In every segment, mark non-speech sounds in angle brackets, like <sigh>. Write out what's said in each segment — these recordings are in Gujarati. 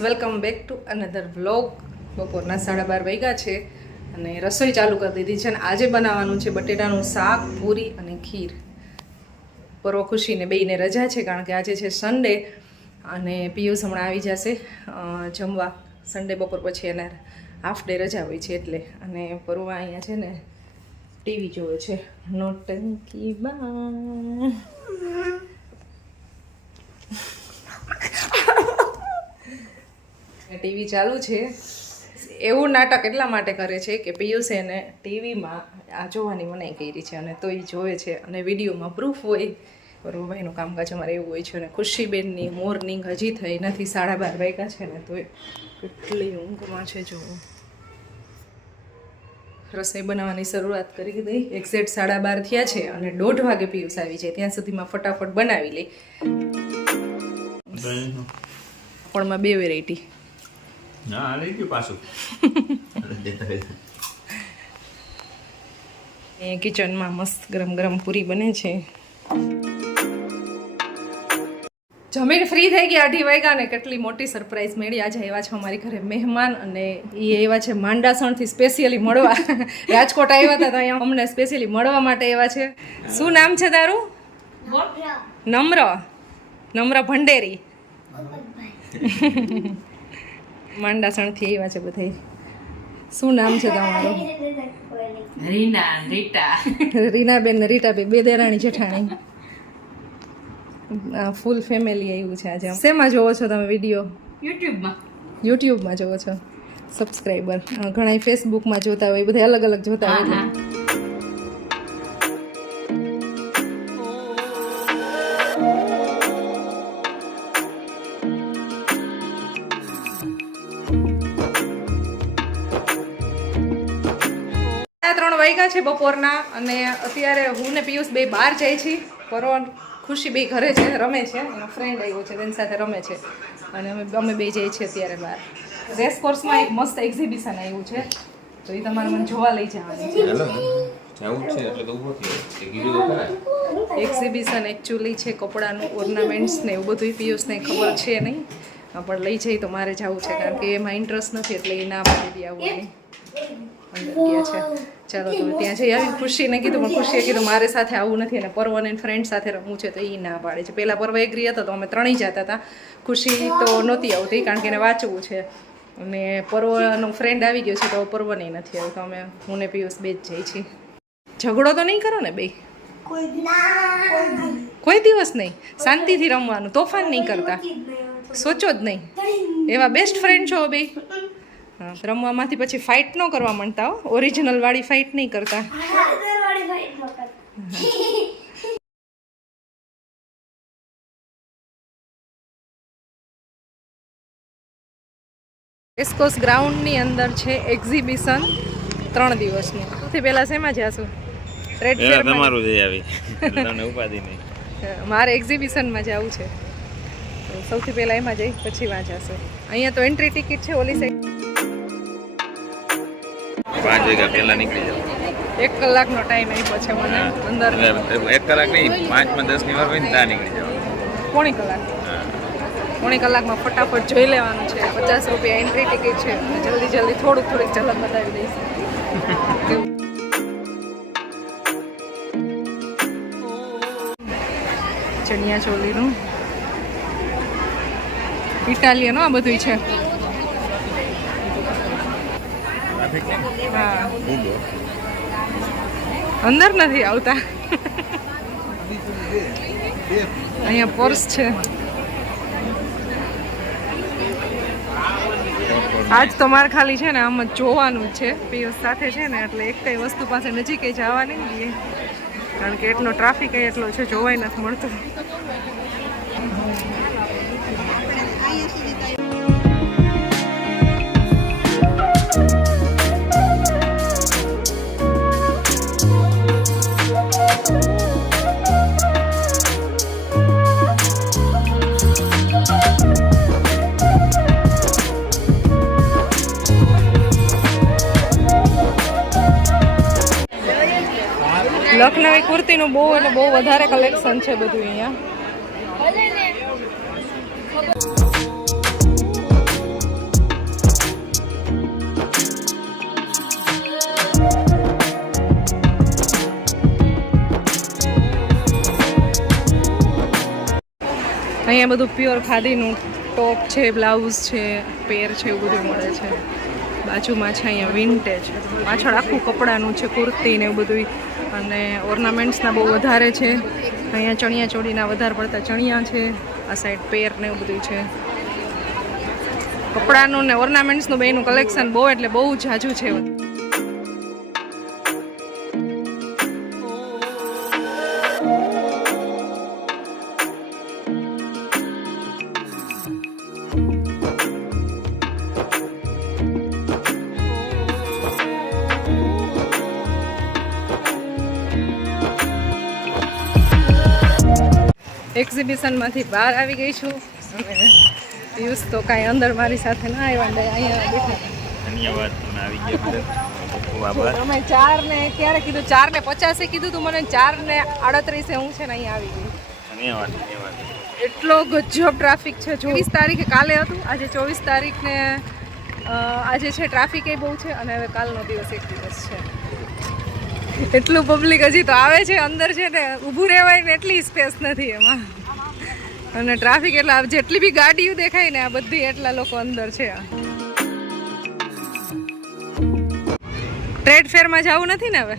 Welcome back to another vlog. બપોરના સાડા બાર વાગ્યા છે અને રસોઈ ચાલુ કરી દીધી છે અને આજે બનાવવાનું છે બટેટાનું શાક, પૂરી અને ખીર. પર્વ ખુશીને બેયને રજા છે કારણ કે આજે છે સન્ડે અને પિયુષ હમણાં આવી જશે જમવા. સન્ડે બપોર પછી એને હાફ ડે રજા હોય છે એટલે. અને પર્વ અહીંયા છે ને ટીવી જોવે છે. નોટંકી બા ટીવી ચાલુ છે. એવું નાટક એટલા માટે કરે છે કે પિયુષ એને ટીવીમાં આ જોવાની મનાઈ કરી છે અને તો એ જોવે છે અને વિડીયોમાં પ્રૂફ હોય. બરોબાઈનું કામકાજ અમારે એવું હોય છે અને ખુશીબેનની મોર્નિંગ હજી થઈ નથી સાડા બાર વાગ્યા છે ને તો કેટલી ઊંઘમાં છે જોવું રસોઈ બનાવવાની શરૂઆત કરી દઈ. એક્ઝેક્ટ સાડા બાર થયા છે અને દોઢ વાગે પિયુષ આવી જાય. ત્યાં સુધીમાં ફટાફટ બનાવી લઈ પણમાં બે વેરાયટી ના લઈ ગયું પાછું. એ કિચનમાં મસ્ત ગરમ ગરમ પૂરી બને છે. જમીન ફ્રી થઈ ગયા અઢી વાગ્યા ને કેટલી મોટી સરપ્રાઈઝ મળી. આજે આવ્યા છે અમારી ઘરે મહેમાન અને એ આવ્યા છે માંડાસણથી સ્પેશિયલી મળવા. રાજકોટ આવ્યા હતા તો અહીંયા અમને સ્પેશિયલી મળવા માટે આવ્યા છે. શું નામ છે તારું? નમ્ર. નમ્ર. ભંડેરી. <laughs> માંડાસણથી આવ્યા છે બધા. શું નામ છે તમારું રીના રીટા. રીનાબેન રીટાબેન બે દેરાણી જેઠાણી. ફૂલ ફેમિલી આવ્યું છે આજે શેમાં જોવો છો તમે વીડિયો યુટ્યુબમાં. યુટ્યુબમાં જોવો છો. સબસ્ક્રાઈબર ઘણા ફેસબુકમાં જોતા હોય બધા અલગ અલગ જોતા હોય વાગ્યા છે બપોરના અને અત્યારે હું ને પિયુષ બે બહાર જાય છે પરોન ખુશી બે ઘરે છે રમે છે. એનો ફ્રેન્ડ આવ્યો છે તેની સાથે રમે છે. અને અમે અમે બે જઈએ છીએ અત્યારે બહાર. રેસ કોર્સમાં એક મસ્ત એક્ઝિબિશન આવ્યું છે. તો એ તમારે મને જોવા લઈ જવાનું છે. એક્ઝિબિશન એકચ્યુઅલી છે કપડાનું ઓર્નામેન્ટ્સ ને એવું બધું પિયુષને ખબર છે નહીં. પણ લઈ જઈ તો મારે જવું છે કારણ કે એમાં ઇન્ટરેસ્ટ નથી એટલે એ ના પાડી દે આવવાની અંદર ગયા છે. ચાલો તો ત્યાં જઈ આવી ખુશીને કીધું પણ ખુશીએ કીધું મારે સાથે આવવું નથી અને પર્વને ફ્રેન્ડ સાથે રમવું છે તો એ ના પાડે છે. પહેલાં પર્વ એગ્રી હતો તો અમે ત્રણેય જતા હતા. ખુશી તો નહોતી આવતી કારણ કે એને વાંચવું છે. અને પર્વનો ફ્રેન્ડ આવી ગયો છે તો પર્વને નથી આવ્યો તો અમે હું ને પિયુષ બે જ જઈ છીએ. ઝઘડો તો નહીં કરો ને બે કોઈ દિવસ. નહીં. શાંતિથી રમવાનું. તોફાન નહીં કરતા. સોચો જ નહીં. એવા બેસ્ટ ફ્રેન્ડ છો બે રમવામાંથી પછી ફાઇટ ન કરવા માંડતા હો. ઓરિજિનલ વાળી ફાઇટ નહીં કરતા. એસ્કોસ ગ્રાઉન્ડની અંદર છે એક્ઝિબિશન ત્રણ દિવસની. સૌથી પહેલાં શેમાં જાશું? ટ્રેડ ફેરમાં તમારું જઈ આવી. તમને ઉપાધિ નહીં. મારે એક્ઝિબિશનમાં જવું છે. સૌથી પહેલાં એમાં જઈ પછી વાંચાશે અહીંયા તો એન્ટ્રી ટિકિટ છે ઓલી સાઈડ પાંચ વાગ્યા પહેલા નીકળી જાવ એક કલાકનો ટાઈમ આપ્યો છે મને અંદર. એક કલાક નહીં પાંચમાં દસની વાર હોય ને ત્યાં નીકળી જાવ પોણી કલાક. પોણી કલાકમાં ફટાફટ જોઈ લેવાનું છે. પચાસ રૂપિયા એન્ટ્રી ટિકિટ છે. જલ્દી જલ્દી થોડુંક થોડીક ઝલક બતાવી દઈશ. ચણિયા ચોલીનું ઇટાલિયન આ બધું છે હા અંદર નથી આવતા. અહીંયા પર્સ છે. આજ તો મારે ખાલી છે ને આમ જોવાનું છે. પિયુષ સાથે છે ને એટલે એક કઈ વસ્તુ પાસે નજીક જવાની નહીં કારણ કે એટલો ટ્રાફિક એટલો છે, જોવાય નથી મળતું. લખનવી કુર્તીનું બહુ એટલે બહુ વધારે કલેક્શન છે બધું અહીંયા. અહીંયા બધું પ્યોર ખાદીનું ટોપ છે બ્લાઉઝ છે પેર છે, એવું બધું મળે છે. બાજુમાં છે અહીંયા વિન્ટેજ પાછળ આખું કપડાનું છે, કુર્તી ને એવું બધું અને ઓર્નામેન્ટ્સના બહુ વધારે છે. અહીંયા ચણિયા ચોળીના વધારે પડતા ચણિયા છે. આ સાઈડ પેર ને એવું બધું છે. કપડાનું ને ઓર્નામેન્ટ્સનું બેનું કલેક્શન બહુ એટલે બહુ જાજુ છે. એક્ઝિબિશનમાંથી બહાર આવી ગઈ છું. અને પિયુષ તો કાંઈ અંદર મારી સાથે ના આવ્યા અહીંયા બેઠા. ધન્યવાદ તમે આવી ગયા ખૂબ ખૂબ આભાર. તમે ચાર ને ક્યારે કીધું? ચાર ને પચાસે કીધું તું મને ચાર ને આડત્રીસે હું છે ને અહીંયા આવી ગઈ. ધન્યવાદ ધન્યવાદ એટલો ગજબ ટ્રાફિક છે. ચોવીસ તારીખે કાલે હતું. આજે ચોવીસ તારીખને આજે છે ટ્રાફિક એ બહુ છે અને હવે કાલનો દિવસ એક દિવસ છે. એટલું પબ્લિક હજી તો આવે છે અંદર છે ને ઊભું રહેવાય ને એટલી સ્પેસ નથી એમાં. અને ટ્રાફિક એટલે જેટલી બી ગાડીઓ દેખાય ને આ બધી એટલા લોકો અંદર છે ટ્રેડ ફેરમાં જવું નથી ને હવે?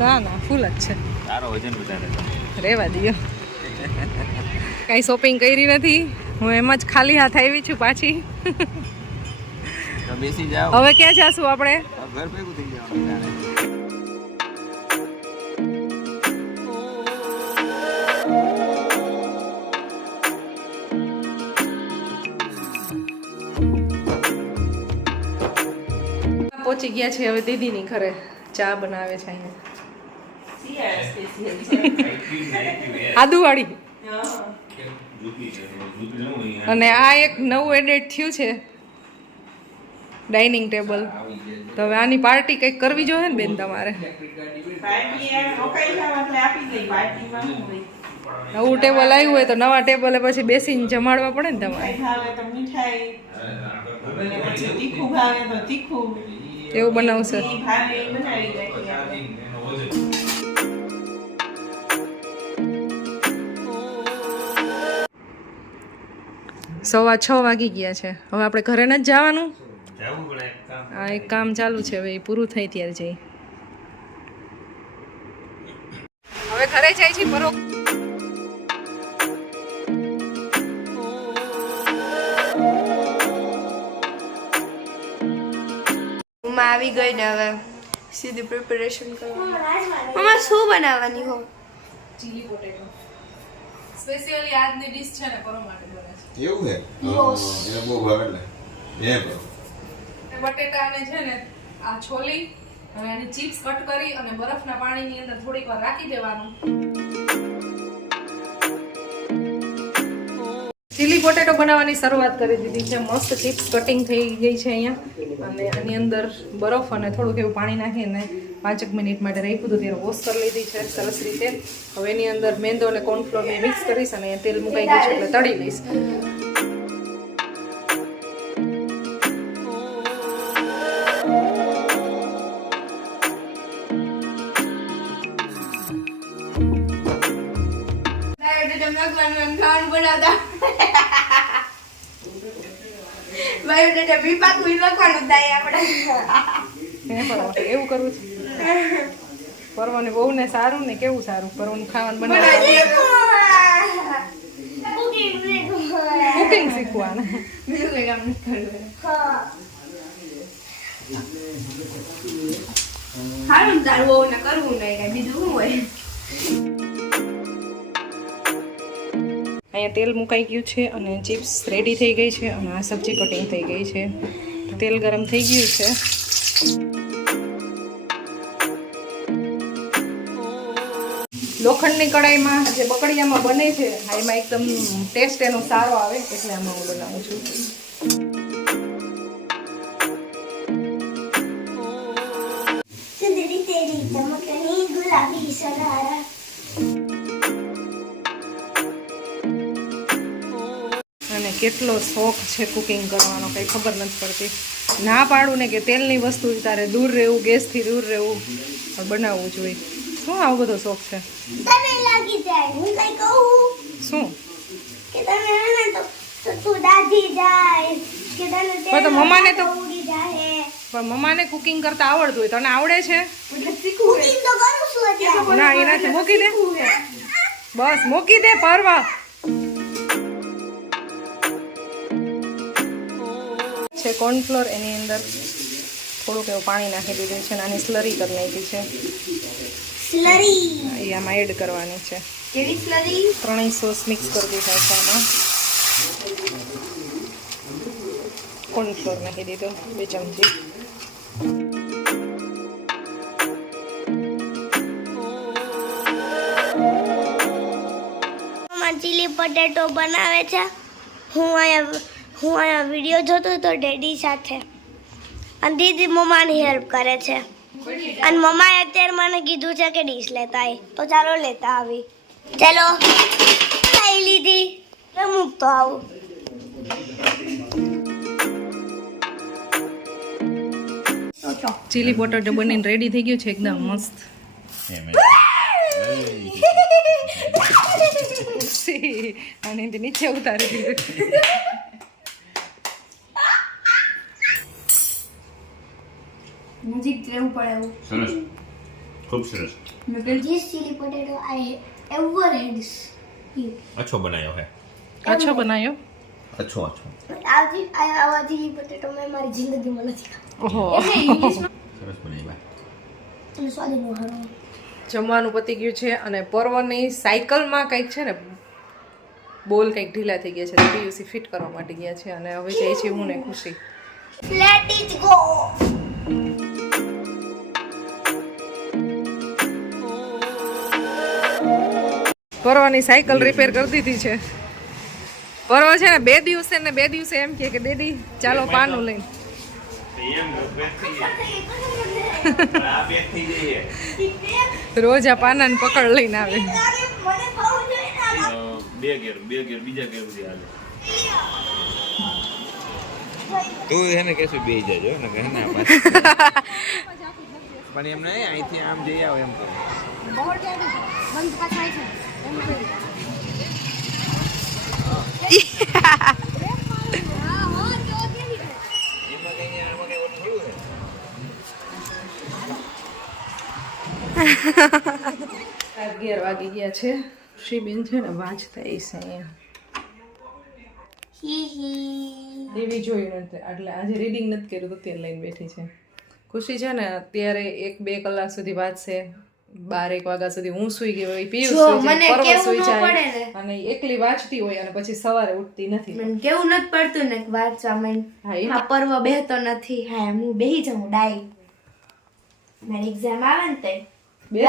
ના ના ફૂલ જ છે. તારો વજન વધારે રેવા દયો. કાંઈ શોપિંગ કરી નથી. હું એમ જ ખાલી હાથ આવી છું પાછી. તો બેસી જાઓ. હવે ક્યાં જાશું આપણે? ઘર ભેગું થઈ જવાનું પહોંચી ગયા છે હવે દીદીની ઘરે. ચા બનાવે છે અહીંયા. આદુવાળી અને આ એક નવું એડેટ થયું છે. Dining table. તો હવે આની પાર્ટી કંઈક કરવી જોઈએ ને બેન તમારે? નવું ટેબલ આવ્યું હોય તો નવા ટેબલે પછી બેસીને જમાડવા પડે ને તમારે. એવું બનાવશે. સવા છ વાગી ગયા છે. હવે આપણે ઘરે નથી જવાનું? એક કામ આ એક કામ ચાલુ છે હવે એ પૂરું થાય ત્યારે જઈ. હવે ઘરે જાય છે પરો મમ્મા આવી ગઈ ને હવે. સીધી પ્રિપેરેશન કરવાની. મમ્મા શું બનાવવાની હો? ચીલી પોટેટો સ્પેશિયલી આજની ડિશ છે ને પરો માટે બને છે? એવું છે એ બહુ ભાવે એટલે. એ બરો બટેટાને છે ને આ છોલી અને એની ચિપ્સ કટ કરી અને બરફના પાણીની અંદર થોડીક વાર રાખી દેવાનું. ચીલી પોટેટો બનાવવાની શરૂઆત કરી દીધી છે. મસ્ત ચિપ્સ કટિંગ થઈ ગઈ છે અહીંયા. અને આની અંદર બરફ અને થોડુંક એવું પાણી નાખીને પાંચેક મિનિટ માટે રાખ્યું હતું. ત્યારે વોશ કરી લીધી છે સરસ રીતે. હવે એની અંદર મેંદો અને કોર્નફ્લોર મિક્સ કરીશ અને તેલ મુકાઈ ગયું છે એટલે તળી લઈશ. ખાવાનું બનાવતા. બાયોડેટા વિભાગ લખવાનું થાય આપણે. એવું કરવું છે. પરવાને બહુ ને સારું ને કેવું સારું? પરવાનું ખાવાનું બનાવવાનું કુકિંગ શીખવાનું. સારું તારું બહુ ને કરવું નહીં કાંઈ બીજું શું હોય? અહીંયા તેલ મુકાઈ ગયું છે અને ચિપ્સ રેડી થઈ ગઈ છે અને આ સબ્જી કટિંગ થઈ ગઈ છે. તેલ ગરમ થઈ ગયું છે. લોખંડની કડાઈમાં જે બકડિયામાં બને છે એમાં એકદમ ટેસ્ટ એનો સારો આવે એટલે આમાં હું બનાવું છું. ગુલાબી સરારા કેટલો શોખ છે કુકિંગ કરવાનો કંઈ ખબર નથી પડતી. ના પાડું ને કે તેલની વસ્તુ તારે દૂર રહેવું ગેસથી દૂર રહેવું બનાવવું જોઈએ. શું આવો બધો શોખ છે? તને લાગી જાય હું કઈ કહું શું? કે તને હે ને તો તો તું દાદી જાય કે તને પણ મમ્માને તો- પણ મમ્માને કુકિંગ કરતા આવડતું હોય તને આવડે છે? ના તો કરું છું અત્યારે. ના એનાથી મૂકી દે. બસ મૂકી દે પરવા છે કોર્નફ્લોર એની અંદર થોડુંક એવું પાણી નાખી દીધું છે નાની સ્લરી કરી નાખી છે. સ્લરી એ આમાં એડ કરવાની છે. કેવી સ્લરી ત્રણેય સોસ મિક્સ કરી દીધા છે આમાં. કોર્નફ્લોર નાખી દીધો બે ચમચી. ચીલી પટેટો બનાવે છે. હું અહીંયા હું આ વીડિયો જોતો હતો ડેડી સાથે. અને દીદી મમ્માની હેલ્પ કરે છે. અને મમ્માએ અત્યારે મને કીધું છે કે ડીશ લેતા આવી તો ચાલો લેતા આવી. ચાલો. લઈ લીધી. મેં મૂકતો આવું. ચીલી પોટેટો બનીને રેડી થઈ ગયું છે એકદમ મસ્ત. અને <laughs> નીચે ઉતારી દીધું. નજીક રહેવું પડે એવું. સરસ. ખૂબ સરસ. This chilli potato I ever had અચ્છો બનાવ્યો હે. અચ્છો બનાવ્યો અચ્છો અચ્છો આથી આવા ચીલી પોટેટો મેં મારી જિંદગીમાં નથી ઓહો. સરસ બનાવ્યા. અને સ્વાદ નો હારો. જમવાનું પતી ગયું છે અને પર્વની સાયકલમાં કંઈક છે ને બોલ કંઈક ઢીલા થઈ ગયા છે પીયુસી ફિટ કરવા માટે ગયા છે અને હવે જાય છે હું ને ખુશી. લેટ ઇટ ગો પર્વની સાયકલ રિપેર કરી દીધી છે. પર્વ છે ને બે દિવસે ને બે દિવસે એમ કહે કે ડેડી ચાલો પાનું લઈને. <laughs> રોજ આ પાનાને પકડ લઈને આવે. બે ગેર બે ગેર બીજા ગેર સુધી હાલે. તું એને કહેશું બે જજો ને કહે ને <laughs> પણ એમ નહીં અહીંથી આમ જઈ આવો એમ કહું. અગિયાર વાગી ગયા છે. શ્રીબેન છે ને વાંચતા હશે અહીંયા. દેવી જોયું નથી એટલે આજે રીડિંગ નથી કર્યું તો તે લઈને બેઠી છે. ખુશી છે ને અત્યારે એક બે કલાક સુધી વાંચશે. બાર એક વાગ્યા સુધી હું સુઈ ગઈ હોય પીયું જો, મને જાય પર્વ કેવું ન જાય પડે ને. અને એકલી વાંચતી હોય અને પછી સવારે ઉઠતી નથી. મને કેવું નથી પડતું ને વાંચવા માંડ હા, પર્વ બેહતો નથી. હા હું બેહી જાઉં ડાઈ મારી એક્ઝામ આવે ને તે મને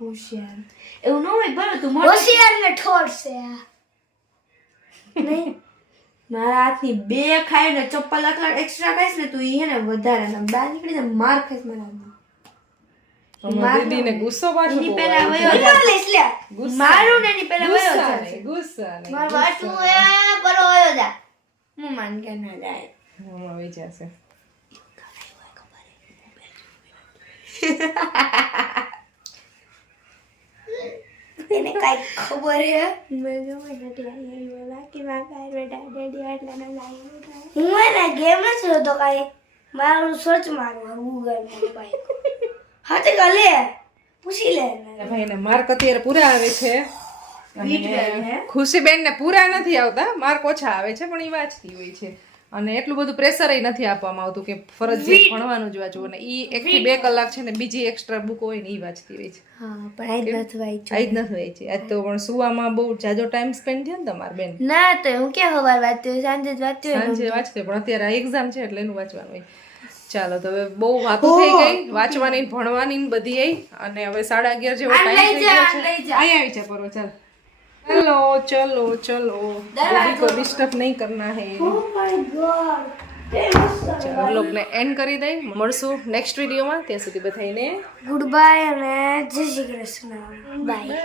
હોશિયાર. એવું ન હોય બરો તું હોશિયાર ને ઠોર છે નહીં. મારા હાથની બે ખાય ને ચપ્પલ આટલા એક્સ્ટ્રા ખાઈશ ને તું હે ને વધારે ને બહાર નીકળી ને માર ખાઈશ મારા હાથમાં. દીદીને ગુસ્સો પાછો આવે છે. વયો હું જાય. લઈશ લે ગુસ્સા. મારું ને એની પહેલા વયો નહીં, ગુસ્સા ગુસ્સા વાંચવું એ પરો વયો જા હું માન કે ના જાય વહી જશે. એને કઈ ખબર હે? મેં નથી આવી બાકી માં કાંઈ બેટા ડેડી એટલે ના જાય હું એને ગેમ જ હતો કાઈ. મારું સર્ચ મારું ગૂગલ ભાઈ હા તે કાલે. પૂછી લે એને. ભાઈને માર્ક અત્યારે પૂરા આવે છે. ખુશી ખુશીબેન ને પૂરા નથી આવતા માર્ક ઓછા આવે છે પણ એ વાંચતી હોય છે. અને એટલું બધું પ્રેશર નથી આપવામાં આવતું કે ફરજિયાત ભણવાનું જ વાંચવું અને ઈ એક થી બે કલાક છે ને બીજી એક્સ્ટ્રા બુક હોય ને ઈ વાંચતી હોય છે. હા પણ આજ નથી વાંચ્યું. આજ નથી વાંચી આજ તો પણ સુવામાં બહુ જાજો ટાઈમ સ્પેન્ડ થયો ને તમારે બેન? ના તો હું ક્યાં હવાર વાંચતી હોય સાંજે જ વાંચતી હોય સાંજે વાંચતી પણ અત્યારે આ એક્ઝામ છે એટલે એનું વાંચવાનું હોય. ચાલો તો હવે બહુ વાતો થઈ ગઈ. વાંચવાની ભણવાની ને બધી અને હવે સાડા અગિયાર જેવો ટાઈમ થઈ ગયો છે. અહીંયા આવી જા પરો ચાલ. ચલો ચલો ચલો દીદી को डिस्टर्ब नहीं करना है Oh my god. ચાલો વ્લોગને એન્ડ કરી દઈ મળશું નેક્સ્ટ વિડીયોમાં ત્યાં સુધી બધાને ગુડ બાય અને જય શ્રી કૃષ્ણ બાય